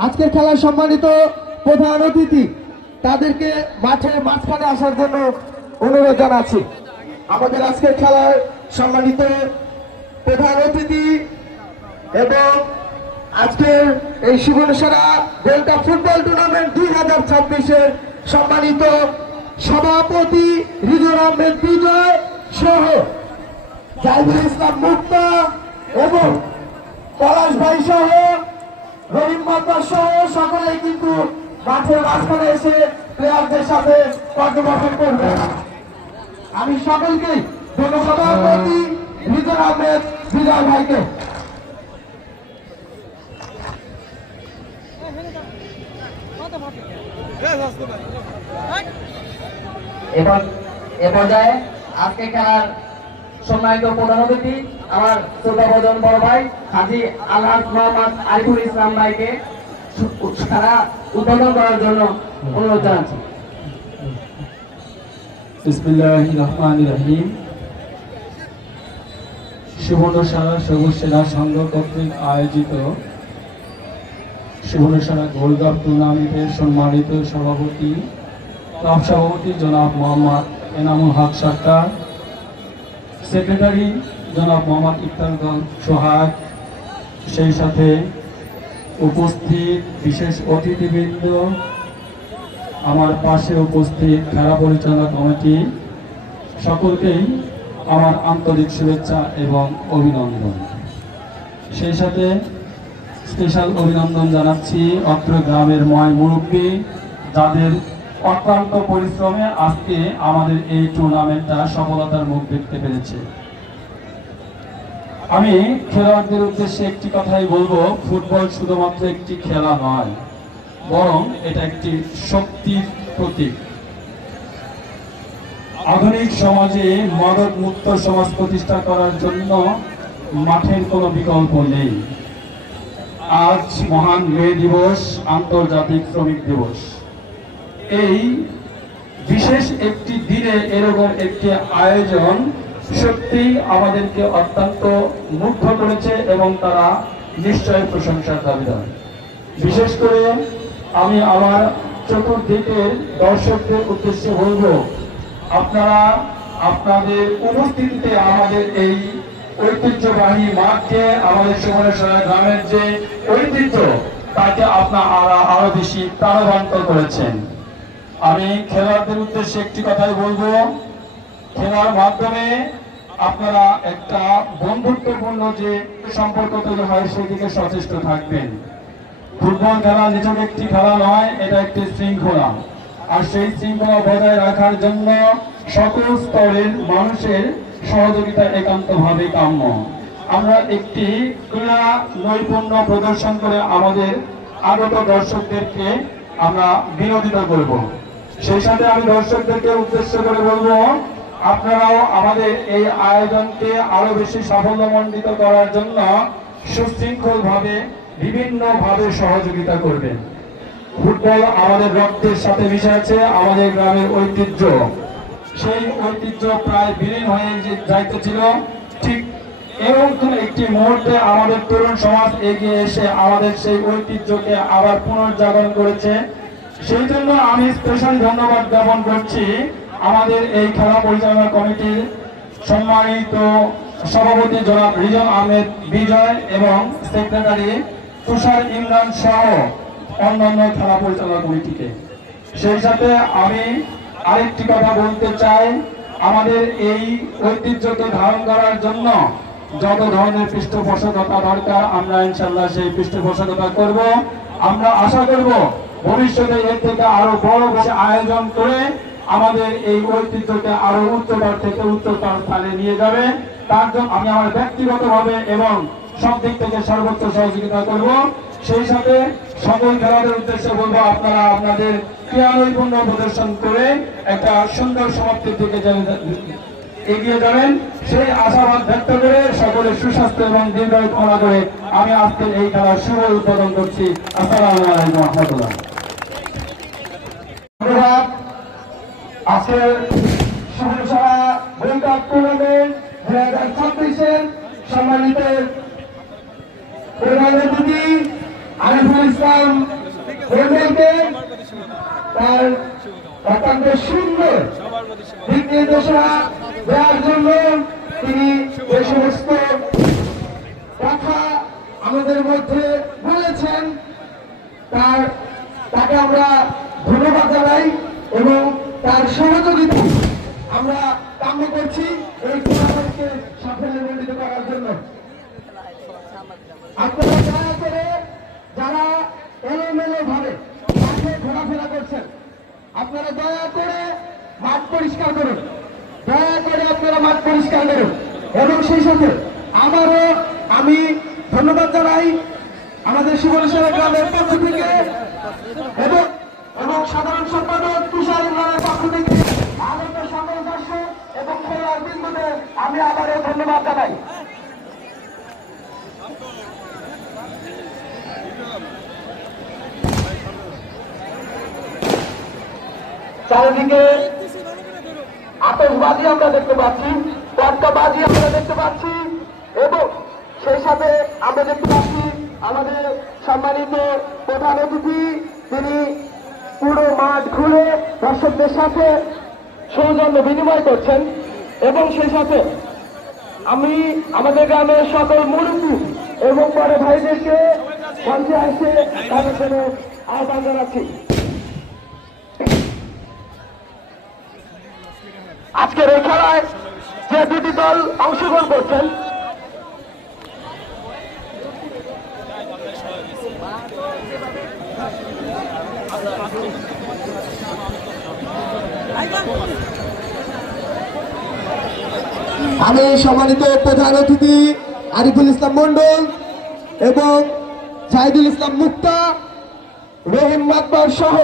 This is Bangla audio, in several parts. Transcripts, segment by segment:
আজকের খেলার সম্মানিত প্রধান অতিথি তাদেরকে মাঠের মাঝখানে আসার জন্য অনুরোধ জানাচ্ছি। আমাদের আজকের খেলার সম্মানিত প্রধান অতিথি এবং আজকের এই সুবর্ণসরা গোল্ড কাপ ফুটবল টুর্নামেন্ট 2026-এর সম্মানিত সভাপতি রিজন আহমেদ বিজয় সহ জাহিদুল ইসলাম মুক্তা এবং পলাশ ভাই সহ রহিম মাদ্দার সহ সকলেই কিন্তু মাঠের মাঝখানে এসে প্লেয়ারদের সাথে কথোপকথন করবে। আমি সকলকে সভাপতি রিজন আহমেদ বিজয় ভাইকে এ পর্যায়ে আজকে খেলার সম্মানিত প্রধান অতিথি আমার শ্রদ্ধাভাজন বড় ভাই হাজী আলহাজ মোহাম্মদ আরিফুল ইসলাম ভাইকে খেলা উদ্বোধন করার জন্য অনুরোধ জানাচ্ছি। বিসমিল্লাহির রহমানির রহিম। সুবর্ণসরা সবুজ সেনা সংঘ কর্তৃক আয়োজিত সুবর্ণসরা গোল্ড কাপ টুর্নামেন্টের সম্মানিত সভাপতি ক্লাব সভাপতি জনাব মোহাম্মদ এনামুল হক সরকার, সেক্রেটারি জনাব মোহাম্মদ ইফতার সোহাগ, সেই সাথে উপস্থিত বিশেষ অতিথিবৃন্দ, আমার পাশে উপস্থিত খেলা পরিচালনা কমিটি, সকলকেই আমার আন্তরিক শুভেচ্ছা এবং অভিনন্দন। সেই সাথে স্পেশাল অভিনন্দন জানাচ্ছি অত্র গ্রামের ময় মুরব্বী, যাদের অক্লান্ত পরিশ্রমে আজকে আমাদের এই টুর্নামেন্টটা সফলতার মুখ দেখতে পেরেছে। আমি খেলোয়াড়দের উদ্দেশ্যে একটি কথাই বলবো, ফুটবল শুধুমাত্র একটি খেলা নয়, বরং এটা একটি শক্তির প্রতীক। আধুনিক সমাজে মাদক মুক্ত সমাজ প্রতিষ্ঠা করার জন্য মাঠের কোনো বিকল্প নেই। আজ মহান মে দিবস, আন্তর্জাতিক শ্রমিক দিবস। এই বিশেষ একটি দিনে এরকম একটি আয়োজন সত্যি আমাদেরকে অত্যন্ত মুগ্ধ করেছে এবং তারা নিশ্চয় প্রশংসার দাবিদার। বিশেষ করে আমি আমার চতুর্দিকের দর্শকদের উদ্দেশ্যে বলবো, আপনারা আপনাদের উপস্থিতিতে আমাদের এই ঐতিহ্যবাহী মাঠকে, আমাদের সুবর্ণসরা গ্রামের যে ঐতিহ্য, তাকে আপনারা আরো বেশি প্রাণবন্ত করেছেন। আমি খেলোয়াড়দের উদ্দেশ্যে একটি কথাই বলবো, খেলার মাধ্যমে আপনারা একটা বন্ধুত্বপূর্ণ যে সম্পর্ক তৈরি হয় সেদিকে সচেষ্ট থাকবেন। ফুটবল খেলা নিছক একটি খেলা নয়, এটা একটি শৃঙ্খলা, আর সেই শৃঙ্খলা বজায় রাখার জন্য সকল স্তরের মানুষের সহযোগিতা একান্তভাবে কাম্য। আমরা একটি ক্রীড়া নৈপুণ্য প্রদর্শন করে আমাদের আগত দর্শকদেরকে আমরা বিনোদিত করব। সেই সাথে আমি দর্শকদেরকে উদ্দেশ্য করে বলবো, আপনারাও আমাদের এই আয়োজনকে আরো বেশি সাফল্যমণ্ডিত করার জন্য সুশৃঙ্খলভাবে বিভিন্নভাবে সহযোগিতা করবেন। ফুটবল আমাদের রক্তের সাথে মিশে আছে, আমাদের গ্রামের ঐতিহ্য। সেই ঐতিহ্য প্রায় বিলীন হয়ে যাইতেছিল, ঠিক এরকম একটি মুহূর্তে আমাদের তরুণ সমাজ এগিয়ে এসে আমাদের সেই ঐতিহ্যকে আবার পুনর্জাগরণ করেছে। সেই জন্য আমি স্পেশাল ধন্যবাদ জ্ঞাপন করছি আমাদের এই খেলা পরিচালনা কমিটির সম্মানিত সভাপতি জনাব রিজন আহমেদ বিজয় এবং সেক্রেটারি তুষার ইমরান সহ অন্যান্য খেলা পরিচালনা কমিটিকে। সেই সাথে আমি আরেকটি কথা বলতে চাই, আমাদের এই ঐতিহ্যকে ধারণ করার জন্য যত ধরনের পৃষ্ঠপোষকতা দরকার আমরা ইনশাল্লাহ সেই পৃষ্ঠপোষকতা করব। আমরা আশা করব ভবিষ্যতে এর থেকে আরো বড় বেশি আয়োজন করে আমাদের এই ঐতিহ্যকে আরো উচ্চতর থেকে উচ্চতর স্থানে নিয়ে যাবে। তার জন্য আমি আমার ব্যক্তিগতভাবে এবং সব দিক থেকে সর্বোচ্চ সহযোগিতা করব। সেই সাথে সকল খেলোয়াড়দের উদ্দেশ্যে বলবো, আপনারা আপনাদের ক্রীড়া নৈপুণ্য প্রদর্শন করে একটা সুন্দর সমাপ্তির দিকে এগিয়ে যাবেন, সেই আশাবাদ ব্যক্ত করে সকলের সুস্বাস্থ্য এবং দীর্ঘায়ু কামনা করে আমি আজকের এই খেলার শুভ উদ্বোধন করছি। আসসালামু আলাইকুম ওয়া রাহমাতুল্লাহ। ধন্যবাদ। আজকের সুবর্ণসরা গোল্ড কাপ টুর্নামেন্ট 2026-এর সম্মানিত প্রধান অতিথি আরিফুল ইসলাম মন্ডলকে তার অত্যন্ত সুন্দর দিক নির্দেশনা দেওয়ার জন্য তিনি যে সমস্ত কথা আমাদের মধ্যে বলেছেন তাকে আমরা ধন্যবাদ জানাই এবং তার সহযোগিতা আমরা কাম্য করছি এই টুর্নামেন্টকে সাফল্যমণ্ডিত করার জন্য। আপনারা দয়া করে যারা এলোমেলো ভাবে মাঠে ঘোরাফেরা করছেন, আপনারা দয়া করে মাঠ পরিষ্কার করুন, দয়া করে আপনারা মাঠ পরিষ্কার করুন। এবং সেই সাথে আমারও আমি ধন্যবাদ জানাই আমাদের শিবনেশ্বর গ্রামের পক্ষ থেকে এবং সাধারণ সম্পাদক তুষার ইমরানের পক্ষ থেকে আগত সকল দর্শক এবং খেলোয়াড় বৃন্দদের আমি আবারও ধন্যবাদ জানাই। চারিদিকে আতশবাজি আমরা দেখতে পাচ্ছি, পটকাবাজি আমরা দেখতে পাচ্ছি এবং সেই সাথে আমরা দেখতে পাচ্ছি আমাদের সম্মানিত প্রধান অতিথি তিনি পুরো মাঠ ঘুরে দর্শকদের সাথে সৌজন্য বিনিময় করছেন এবং সেই সাথে আমি আমাদের গ্রামের সকল মুরব্বী এবং বড় ভাইদেরকে মঞ্চে এসে তাদের জন্য আহ্বান জানাচ্ছি। আজকের এই খেলায় যে দুটি দল অংশগ্রহণ করছেন আমি সম্মানিত প্রধান অতিথি আরিফুল ইসলাম মন্ডল এবং জাহিদুল ইসলাম মুক্তা, রহিম মাতবার সহ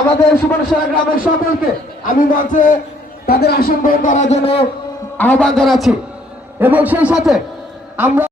আমাদের সুবর্ণসরা গ্রামের সকলকে আমি মঞ্চে তাদের আসন গ্রহণ করার জন্য আহ্বান জানাচ্ছি এবং সেই সাথে আমরা